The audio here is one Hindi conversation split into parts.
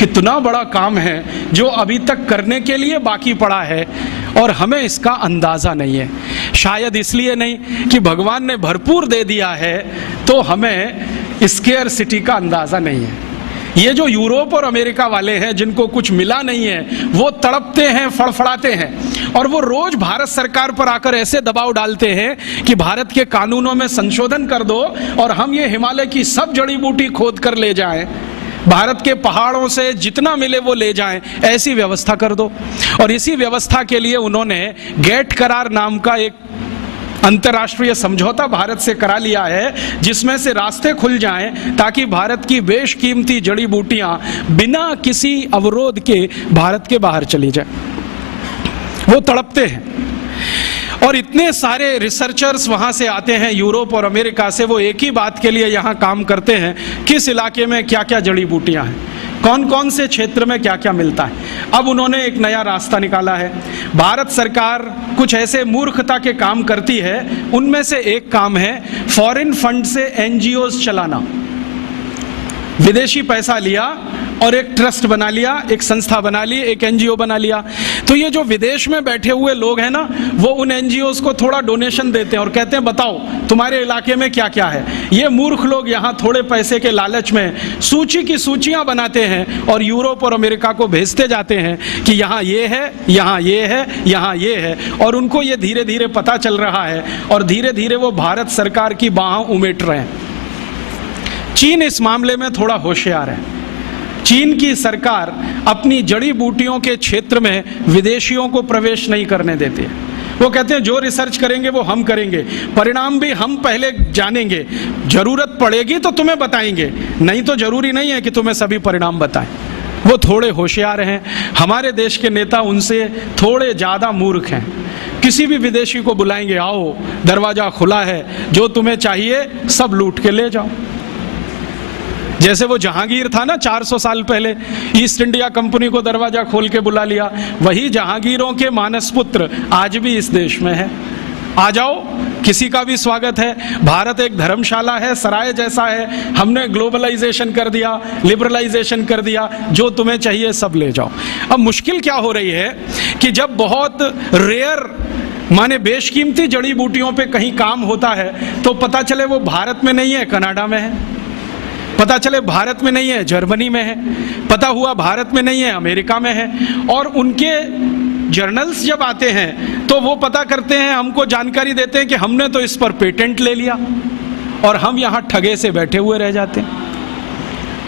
कितना बड़ा काम है जो अभी तक करने के लिए बाकी पड़ा है और हमें इसका अंदाज़ा नहीं है। शायद इसलिए नहीं कि भगवान ने भरपूर दे दिया है तो हमें स्केर्सिटी का अंदाज़ा नहीं है। ये जो यूरोप और अमेरिका वाले हैं जिनको कुछ मिला नहीं है वो तड़पते हैं, फड़फड़ाते हैं और वो रोज भारत सरकार पर आकर ऐसे दबाव डालते हैं कि भारत के कानूनों में संशोधन कर दो और हम ये हिमालय की सब जड़ी बूटी खोद कर ले जाएं, भारत के पहाड़ों से जितना मिले वो ले जाएं, ऐसी व्यवस्था कर दो। और इसी व्यवस्था के लिए उन्होंने गेट करार नाम का एक अंतर्राष्ट्रीय समझौता भारत से करा लिया है जिसमें से रास्ते खुल जाएं ताकि भारत की बेशकीमती जड़ी बूटियां बिना किसी अवरोध के भारत के बाहर चली जाए। वो तड़पते हैं और इतने सारे रिसर्चर्स वहाँ से आते हैं यूरोप और अमेरिका से, वो एक ही बात के लिए यहाँ काम करते हैं, किस इलाके में क्या क्या जड़ी बूटियाँ हैं, कौन कौन से क्षेत्र में क्या क्या मिलता है। अब उन्होंने एक नया रास्ता निकाला है। भारत सरकार कुछ ऐसे मूर्खता के काम करती है, उनमें से एक काम है फॉरेन फंड से एनजीओज चलाना। विदेशी पैसा लिया और एक ट्रस्ट बना लिया, एक संस्था बना ली, एक एनजीओ बना लिया। तो ये जो विदेश में बैठे हुए लोग हैं ना, वो उन एनजीओज को थोड़ा डोनेशन देते हैं और कहते हैं बताओ तुम्हारे इलाके में क्या क्या है। ये मूर्ख लोग यहाँ थोड़े पैसे के लालच में सूची की सूचियाँ बनाते हैं और यूरोप और अमेरिका को भेजते जाते हैं कि यहाँ ये है, यहाँ ये है, यहाँ ये है। और उनको ये धीरे धीरे पता चल रहा है और धीरे धीरे वो भारत सरकार की बाहों उमेट रहे हैं। चीन इस मामले में थोड़ा होशियार है। चीन की सरकार अपनी जड़ी बूटियों के क्षेत्र में विदेशियों को प्रवेश नहीं करने देती है। वो कहते हैं जो रिसर्च करेंगे वो हम करेंगे, परिणाम भी हम पहले जानेंगे, जरूरत पड़ेगी तो तुम्हें बताएंगे, नहीं तो जरूरी नहीं है कि तुम्हें सभी परिणाम बताएं। वो थोड़े होशियार हैं। हमारे देश के नेता उनसे थोड़े ज़्यादा मूर्ख हैं। किसी भी विदेशी को बुलाएंगे, आओ दरवाज़ा खुला है, जो तुम्हें चाहिए सब लूट के ले जाओ। जैसे वो जहांगीर था ना 400 साल पहले, ईस्ट इंडिया कंपनी को दरवाजा खोल के बुला लिया, वही जहांगीरों के मानस पुत्र आज भी इस देश में है। आ जाओ, किसी का भी स्वागत है। भारत एक धर्मशाला है, सराय जैसा है। हमने ग्लोबलाइजेशन कर दिया, लिबरलाइजेशन कर दिया, जो तुम्हें चाहिए सब ले जाओ। अब मुश्किल क्या हो रही है कि जब बहुत रेयर माने बेशकीमती जड़ी बूटियों पे कहीं काम होता है तो पता चले वो भारत में नहीं है, कनाडा में है। पता चले भारत में नहीं है, जर्मनी में है। पता हुआ भारत में नहीं है, अमेरिका में है। और उनके जर्नल्स जब आते हैं तो वो पता करते हैं, हमको जानकारी देते हैं कि हमने तो इस पर पेटेंट ले लिया और हम यहाँ ठगे से बैठे हुए रह जाते हैं।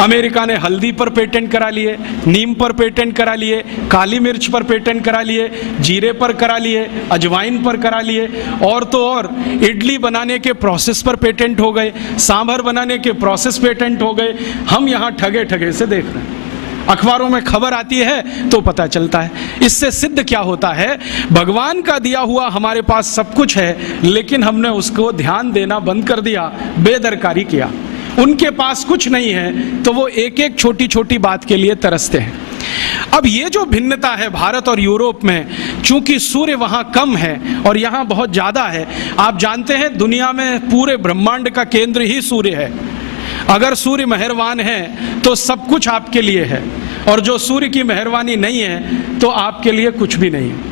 अमेरिका ने हल्दी पर पेटेंट करा लिए, नीम पर पेटेंट करा लिए, काली मिर्च पर पेटेंट करा लिए, जीरे पर करा लिए, अजवाइन पर करा लिए, और तो और इडली बनाने के प्रोसेस पर पेटेंट हो गए, सांभर बनाने के प्रोसेस पेटेंट हो गए। हम यहाँ ठगे ठगे से देख रहे हैं। अखबारों में खबर आती है तो पता चलता है। इससे सिद्ध क्या होता है, भगवान का दिया हुआ हमारे पास सब कुछ है, लेकिन हमने उसको ध्यान देना बंद कर दिया, बेदरकारी किया। उनके पास कुछ नहीं है तो वो एक एक छोटी छोटी बात के लिए तरसते हैं। अब ये जो भिन्नता है भारत और यूरोप में, चूंकि सूर्य वहाँ कम है और यहाँ बहुत ज़्यादा है। आप जानते हैं दुनिया में पूरे ब्रह्मांड का केंद्र ही सूर्य है। अगर सूर्य मेहरबान है तो सब कुछ आपके लिए है, और जो सूर्य की मेहरबानी नहीं है तो आपके लिए कुछ भी नहीं है।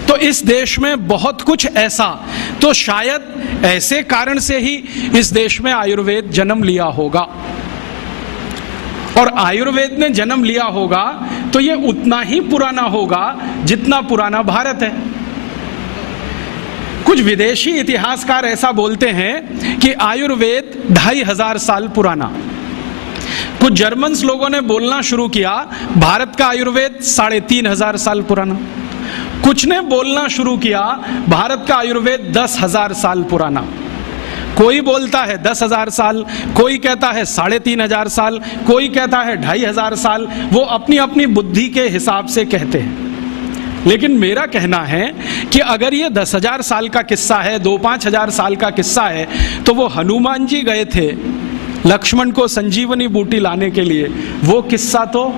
तो इस देश में बहुत कुछ ऐसा, तो शायद ऐसे कारण से ही इस देश में आयुर्वेद जन्म लिया होगा। और आयुर्वेद ने जन्म लिया होगा तो ये उतना ही पुराना होगा जितना पुराना भारत है। कुछ विदेशी इतिहासकार ऐसा बोलते हैं कि आयुर्वेद 2500 साल पुराना। कुछ जर्मन्स लोगों ने बोलना शुरू किया भारत का आयुर्वेद 3500 साल पुराना। कुछ ने बोलना शुरू किया भारत का आयुर्वेद 10,000 साल पुराना। कोई बोलता है 10,000 साल, कोई कहता है 3500 साल, कोई कहता है 2500 साल। वो अपनी अपनी बुद्धि के हिसाब से कहते हैं। लेकिन मेरा कहना है कि अगर ये 10,000 साल का किस्सा है, 2-5 हजार साल का किस्सा है, तो वो हनुमान जी गए थे लक्ष्मण को संजीवनी बूटी लाने के लिए, वो किस्सा तो,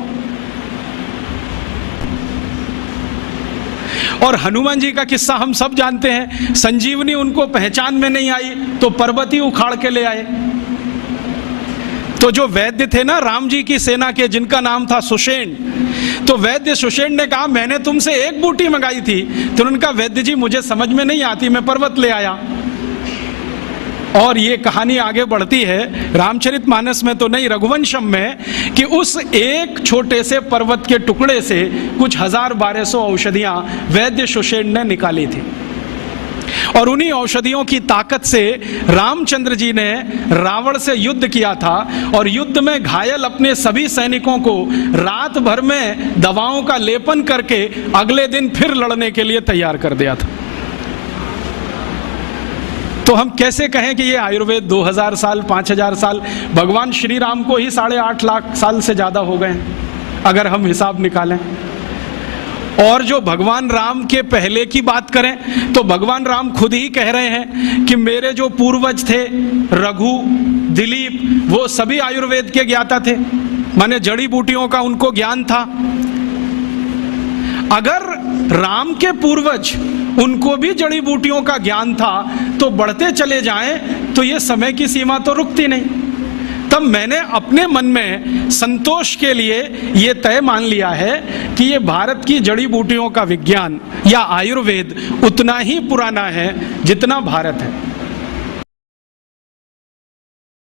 और हनुमान जी का किस्सा हम सब जानते हैं। संजीवनी उनको पहचान में नहीं आई तो पर्वत ही उखाड़ के ले आए। तो जो वैद्य थे ना राम जी की सेना के, जिनका नाम था सुषेण, तो वैद्य सुषेण ने कहा मैंने तुमसे एक बूटी मंगाई थी। तो उन्होंने कहा वैद्य जी मुझे समझ में नहीं आती, मैं पर्वत ले आया। और ये कहानी आगे बढ़ती है रामचरितमानस में तो नहीं, रघुवंशम में, कि उस एक छोटे से पर्वत के टुकड़े से कुछ 1000-1200 औषधियां वैद्य सुषेण ने निकाली थी। और उन्हीं औषधियों की ताकत से रामचंद्र जी ने रावण से युद्ध किया था, और युद्ध में घायल अपने सभी सैनिकों को रात भर में दवाओं का लेपन करके अगले दिन फिर लड़ने के लिए तैयार कर दिया था। तो हम कैसे कहें कि ये आयुर्वेद 2000 साल 5000 साल, भगवान श्री राम को ही 8.5 लाख साल से ज्यादा हो गए अगर हम हिसाब निकालें। और जो भगवान राम के पहले की बात करें तो भगवान राम खुद ही कह रहे हैं कि मेरे जो पूर्वज थे रघु, दिलीप, वो सभी आयुर्वेद के ज्ञाता थे, माने जड़ी बूटियों का उनको ज्ञान था। अगर राम के पूर्वज उनको भी जड़ी बूटियों का ज्ञान था तो बढ़ते चले जाएं तो ये समय की सीमा तो रुकती नहीं। तब मैंने अपने मन में संतोष के लिए ये तय मान लिया है कि ये भारत की जड़ी बूटियों का विज्ञान या आयुर्वेद उतना ही पुराना है जितना भारत है।